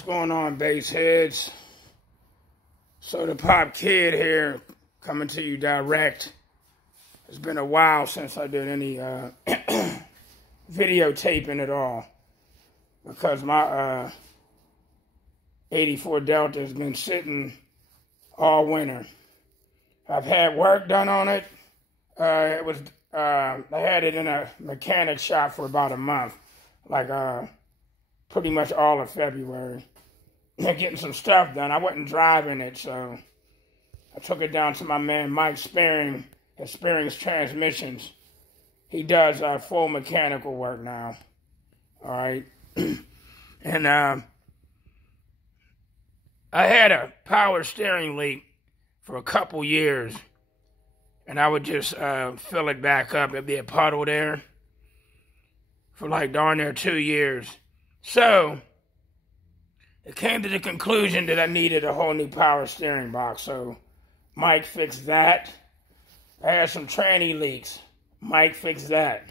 What's going on, bass heads? So the Pop Kid here, coming to you direct. It's been a while since I did any videotaping at all, because my 84 Delta has been sitting all winter. I've had work done on it. I had it in a mechanic shop for about a month, like pretty much all of February. Getting some stuff done. I wasn't driving it, so I took it down to my man Mike Spearing at Spearing's Transmissions. He does full mechanical work now. All right. And I had a power steering leak for a couple years, and I would just fill it back up. There'd be a puddle there for like darn near 2 years. So it came to the conclusion that I needed a whole new power steering box. So Mike fixed that. I had some tranny leaks. Mike fixed that.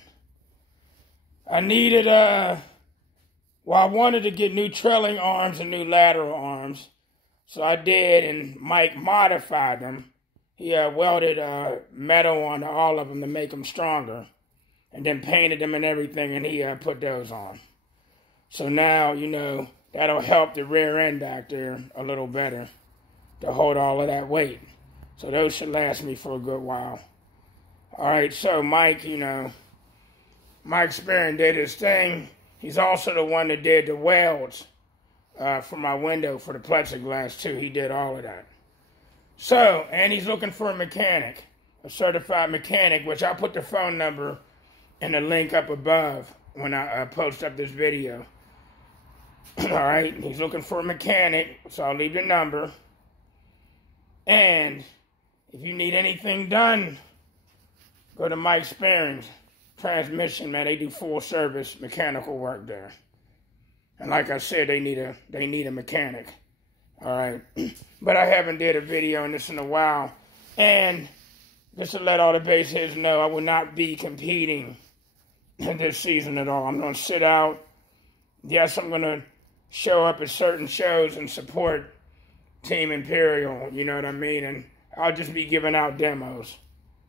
I needed, I wanted to get new trailing arms and new lateral arms. So I did, and Mike modified them. He welded metal onto all of them to make them stronger, and then painted them and everything, and he put those on. So now, you know, that'll help the rear end back there a little better to hold all of that weight. So those should last me for a good while. All right, so Mike, you know, Mike Spearing did his thing. He's also the one that did the welds for my window for the plexiglass too. He did all of that. So, and he's looking for a mechanic, a certified mechanic, which I'll put the phone number and the link up above when I post up this video. All right, he's looking for a mechanic, so I'll leave the number. And if you need anything done, go to Mike Spearing's Transmission, man. They do full service mechanical work there. And like I said, they need a mechanic. All right, but I haven't did a video on this in a while. And just to let all the bass heads know, I will not be competing in this season at all. I'm going to sit out. Yes, I'm going to show up at certain shows and support Team Imperial, you know what I mean? And I'll just be giving out demos.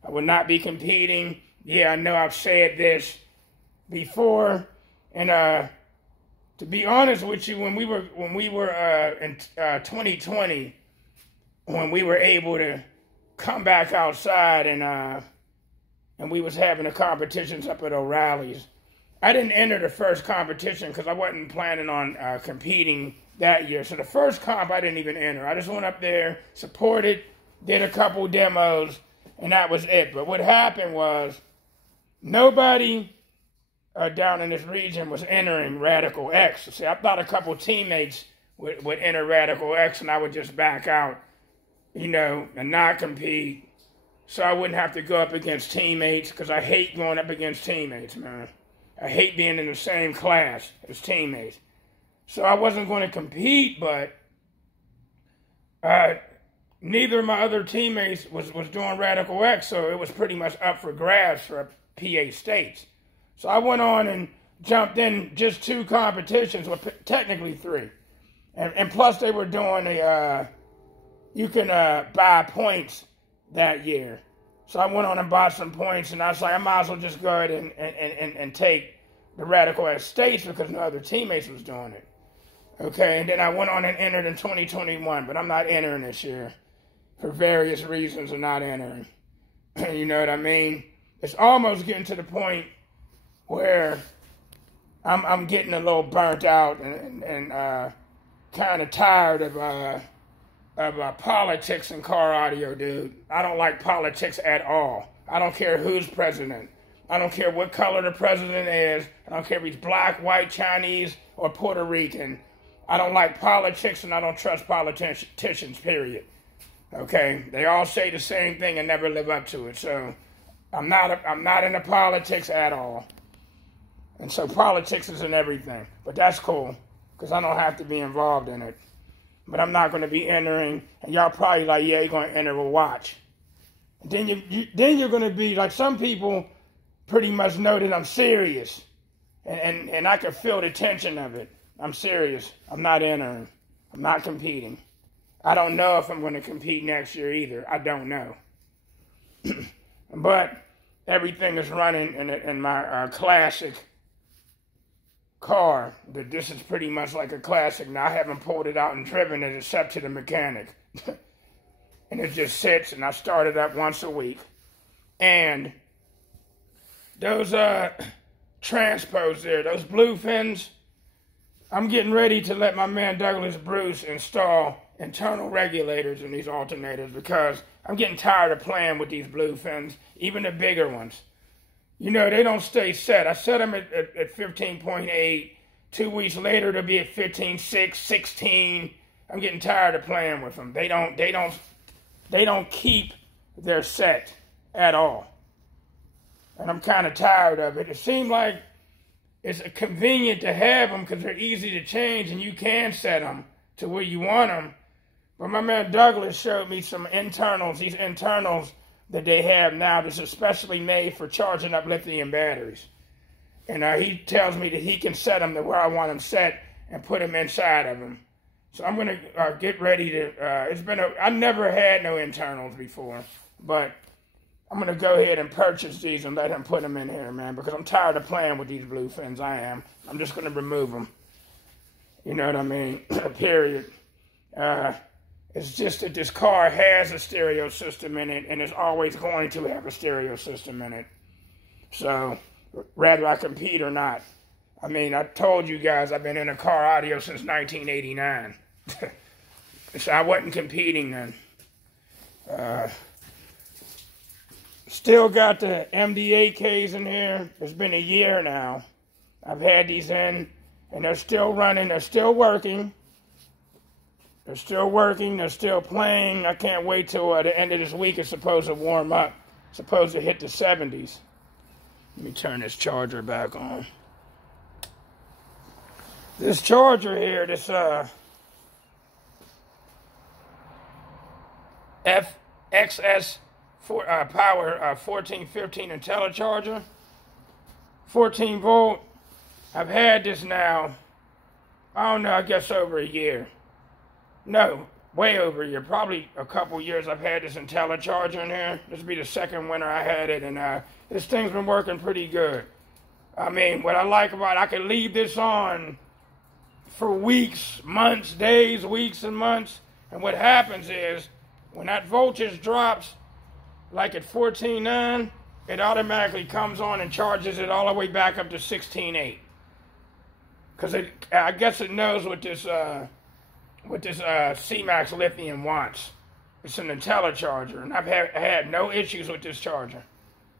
I will not be competing. Yeah, I know I've said this before, and to be honest with you, when we were in 2020, when we were able to come back outside and we was having the competitions up at O'Reilly's, I didn't enter the first competition because I wasn't planning on competing that year. So the first comp, I didn't even enter. I just went up there, supported, did a couple demos, and that was it. But what happened was nobody down in this region was entering Radical X. See, I thought a couple teammates would enter Radical X, and I would just back out, you know, and not compete. So I wouldn't have to go up against teammates, because I hate going up against teammates, man. I hate being in the same class as teammates. So I wasn't going to compete, but neither of my other teammates was doing Radical X, so it was pretty much up for grabs for PA States. So I went on and jumped in just 2 competitions, well, technically 3. And plus they were doing you can buy points that year. So I went on and bought some points, and I was like, I might as well just go ahead and take the Radical X States because no other teammates was doing it. Okay, and then I went on and entered in 2021, but I'm not entering this year for various reasons of not entering. You know what I mean? It's almost getting to the point where I'm getting a little burnt out and kind of tired of politics and car audio, dude. I don't like politics at all. I don't care who's president. I don't care what color the president is. I don't care if he's black, white, Chinese, or Puerto Rican. I don't like politics, and I don't trust politicians, period. Okay? They all say the same thing and never live up to it. So I'm not into politics at all. And so politics isn't everything. But that's cool, because I don't have to be involved in it. But I'm not going to be entering, and y'all probably like, yeah, you're going to enter a watch. Then you're going to be like, some people pretty much know that I'm serious, and I can feel the tension of it. I'm serious. I'm not entering. I'm not competing. I don't know if I'm going to compete next year either. I don't know. But everything is running in my classic car. This is pretty much like a classic. Now, I haven't pulled it out and driven it except to the mechanic. And it just sits, and I start it up once a week. And those transpos there, those blue fins, I'm getting ready to let my man Douglas Bruce install internal regulators in these alternators because I'm getting tired of playing with these blue fins, even the bigger ones. You know, they don't stay set. I set them at 15.8. 2 weeks later, they'll be at 15.6, 16. I'm getting tired of playing with them. They don't keep their set at all. And I'm kind of tired of it. It seems like it's convenient to have them because they're easy to change and you can set them to where you want them. But my man Douglas showed me some internals, these internals that they have now that's especially made for charging up lithium batteries. And he tells me that he can set them to where I want them set and put them inside of them. So I'm going to get ready to, I never had no internals before, but I'm going to go ahead and purchase these and let him put them in here, man, because I'm tired of playing with these blue fins. I am. I'm just going to remove them. You know what I mean? Period. It's just that this car has a stereo system in it, and it's always going to have a stereo system in it. So, whether I compete or not. I mean, I told you guys I've been in a car audio since 1989. So I wasn't competing then. Still got the MD8Ks in here. It's been a year now. I've had these in, and they're still running. They're still working. They're still working. They're still playing. I can't wait till the end of this week. It's supposed to warm up. It's supposed to hit the 70s. Let me turn this charger back on. This charger here, this FXS Power 1415 IntelliCharger, 14 volt. I've had this now, I don't know, I guess over a year. No, way over a year, probably a couple years I've had this IntelliCharger in here. This will be the second winter I had it, and this thing's been working pretty good. I mean, what I like about it, I can leave this on for weeks, months, days, weeks, and months. And what happens is, when that voltage drops, like at 14.9, it automatically comes on and charges it all the way back up to 16.8. Because I guess it knows what this C-Max lithium wants. It's an IntelliCharger, and I've had no issues with this charger.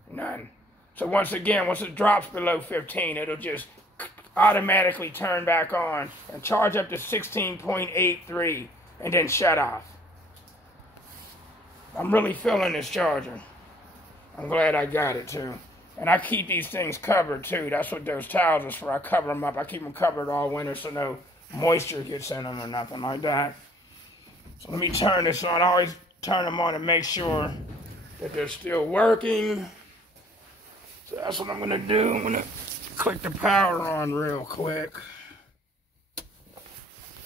None. So once again, once it drops below 15, it'll just automatically turn back on and charge up to 16.83 and then shut off. I'm really feeling this charger. I'm glad I got it too. And I keep these things covered too. That's what those towels is for. I cover them up. I keep them covered all winter so no moisture gets in them or nothing like that. So let me turn this on. I always turn them on and make sure that they're still working. So that's what I'm going to do. I'm going to click the power on real quick.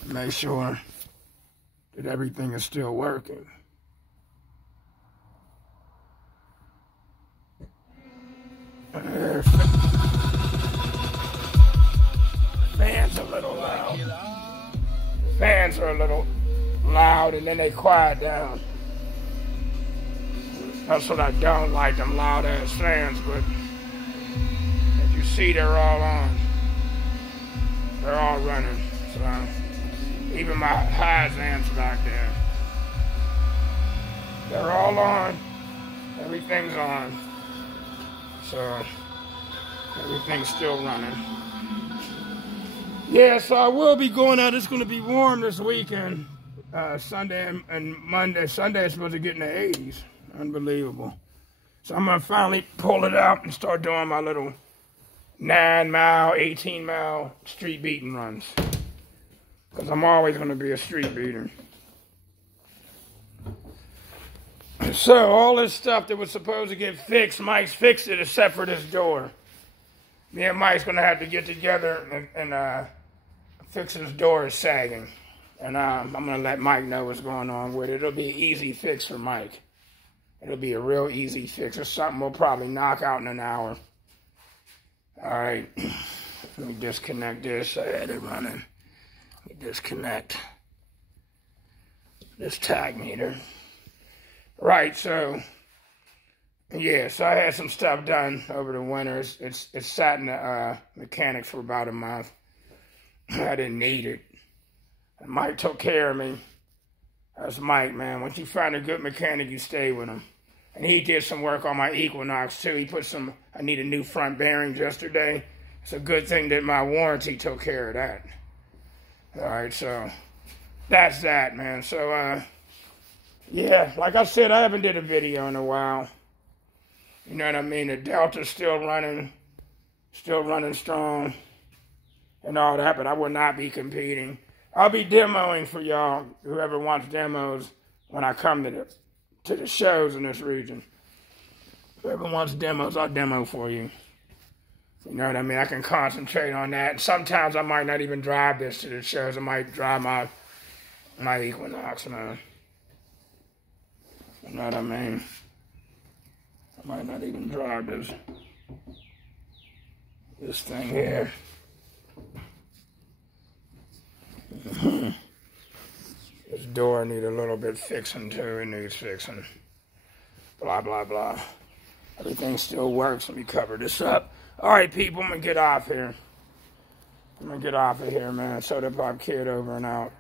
Make sure that everything is still working. Fans are a little loud. Fans are a little loud and then they quiet down. That's what I don't like, them loud ass fans, but as you see, they're all on. They're all running. So even my high amps back there. They're all on. Everything's on. So everything's still running. Yeah, so I will be going out. It's going to be warm this weekend. Sunday and Monday. Sunday is supposed to get in the 80s. Unbelievable. So I'm going to finally pull it out and start doing my little 9-mile, 18-mile street beating runs. Because I'm always going to be a street beater. So all this stuff that was supposed to get fixed, Mike's fixed it except for this door. Me and Mike's going to have to get together and Fixing this door is sagging. And I'm going to let Mike know what's going on with it. It'll be an easy fix for Mike. It'll be a real easy fix. It's something we'll probably knock out in an hour. All right. Let me disconnect this. I had it running. Let me disconnect this tag meter. Right, so, yeah, so I had some stuff done over the winter. It's sat in the mechanic for about a month. I didn't need it. And Mike took care of me. That's Mike, man. Once you find a good mechanic, you stay with him. And he did some work on my Equinox, too. He put some, I needed new front bearings yesterday. It's a good thing that my warranty took care of that. All right, so that's that, man. So, yeah, like I said, I haven't did a video in a while. You know what I mean? The Delta's still running strong and all that, but I will not be competing. I'll be demoing for y'all, whoever wants demos, when I come to the shows in this region. Whoever wants demos, I'll demo for you. You know what I mean? I can concentrate on that. Sometimes I might not even drive this to the shows. I might drive my Equinox, man. You know what I mean? I might not even drive this thing here. This door needs a little bit fixing too. It needs fixing. Blah, blah, blah. Everything still works. Let me cover this up. All right, people, I'm going to get off here. I'm going to get off of here, man. Sodda Pop Kid over and out.